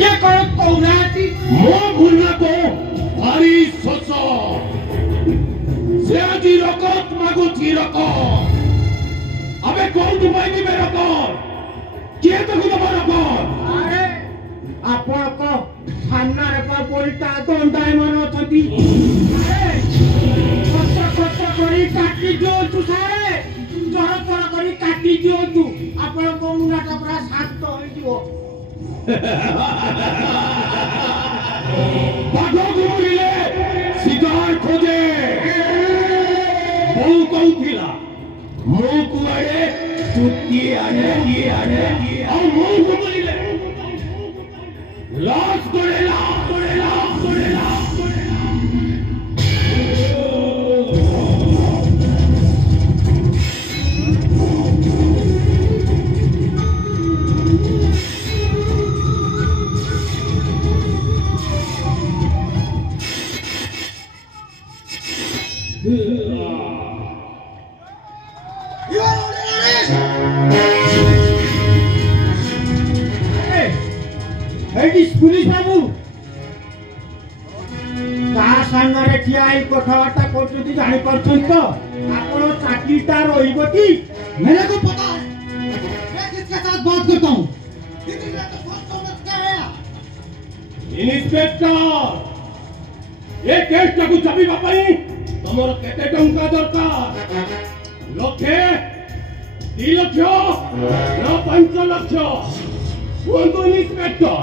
ये कौन कौनाती मो भूलना को भारी सोचो से आजी रकत मागु थी रकत अबे कौन तुम्हारी की मेरा कौन किए तो कुछ हमारा कौन अरे आपण को सामना रे पर बोलता दंडाय मन अछती अरे कष्ट करी काटी दियो तू सारे जर जर करी काटी दियो तू आपण को मुनाटा पूरा शांत होई दियो बाघों को मिले शिकार खोजे बहु कौन थिला मुंह कुआड़े चुटकी आने और मुंह को मिले लाश कोड़ेला पुलिस बाबू सामने ठिया कथबार्ता कर जानी पार्छन तो आपण चाकरीटा रही मेरे को पता है मैं किसके साथ बात करता हूँ इंस्पेक्टर ये केस टाकू चाबीबा पई तमर केते टंका दरकार लक्षे 2 लक्ष ना 5 लक्ष कोन इंस्पेक्टर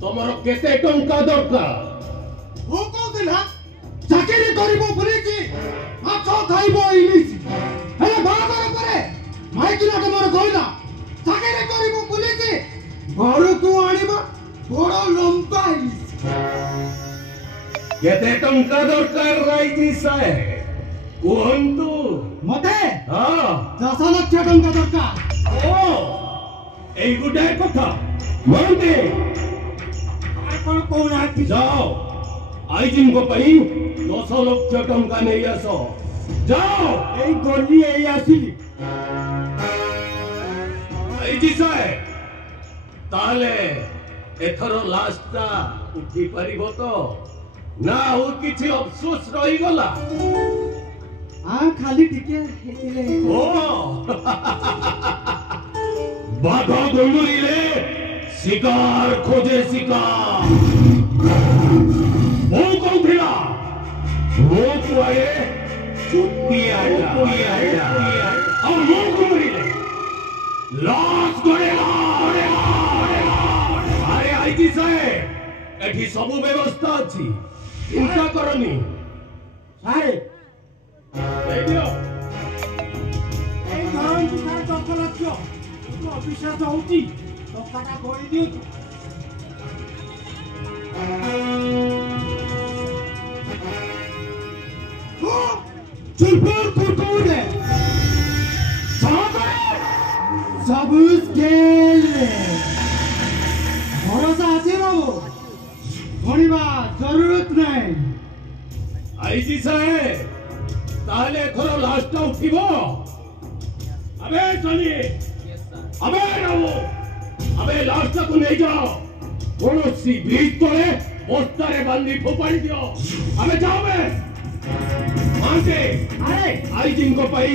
तमर केते टंका दरकार वो को दिला चाकरी करिबो पुलिस माछ खाइबो इलिस हेले बागर परे माइकी ना तमर कहला चाकरी करिबो पुलिस घर को आनिबो बड़ लंबा इलिस केते टंका दरकार राइजी साहे कोहंतु मते हां 10 लाख टंका दरकार ओ এই গুডায় কথা মন্তে आपण कोण आती जाओ आईजिन को पई 200 लक्ष टंका नहीं आसो जाओ এই গলি এই আসিলি आईजी साहे ताले एथर लास्टटा उठी परिबो तो ना और किछि अफसोस रही गला आ खाली टिके हेतिले ओ बाघा गोंडुरीले शिकार खोजे शिकार वो कौन थिला वो कुआए चुटकी आया और वो गोंडुरीले लाश गोड़ेला अरे आईजी साहेब एठी सब व्यवस्था अछि चिंता करनी सारे दे दियो এই ধরন তু সার 10 লক্ষ তু অফিসার যাউতি টাকাটা কই দিও তু चुलपुर कुरकुरे सब स्केल भरोसा আছে বাবু ধনিবা জরুরত নাই आईजी साहेब ताले थोड़ा लास्टा उठिबो अबे चली अबे रामू अबे लास्टा को नहीं जाओ कोनो सी ब्रिज तोड़े पोस्टरे बांधी फोपाड़ी दियो अबे जाओ बे मानते আরে आईजी को पई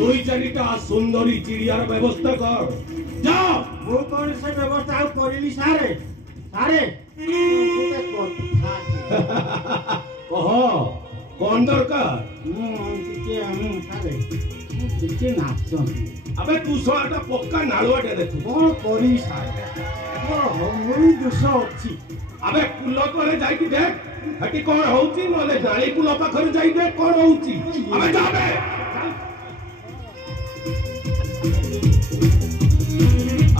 2-4टा सुंदरी चिड़ियार व्यवस्था कर जाओ वो कौन से व्यवस्था करिली सारे सारे तुके কথা कहो कौन दरकार ଟିକେ ନାଚ अबे तू सोटा पक्का नालुआटे देखु କଣ କରି ସାରେ ମୋର ଦୋଷ ଅଛି अबे पुल तले जाई देख हटी कोन होउची नले गाली पुल पाखर जाई देख कोन होउची अबे जाबे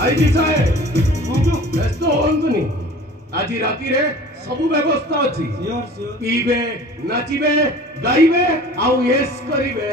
आईजी साहेब व्यस्त होंतुनी आज राती रे सब व्यवस्था अछि सियोर सियोर पीबे नाचिबे गाइबे आउ यस करिबे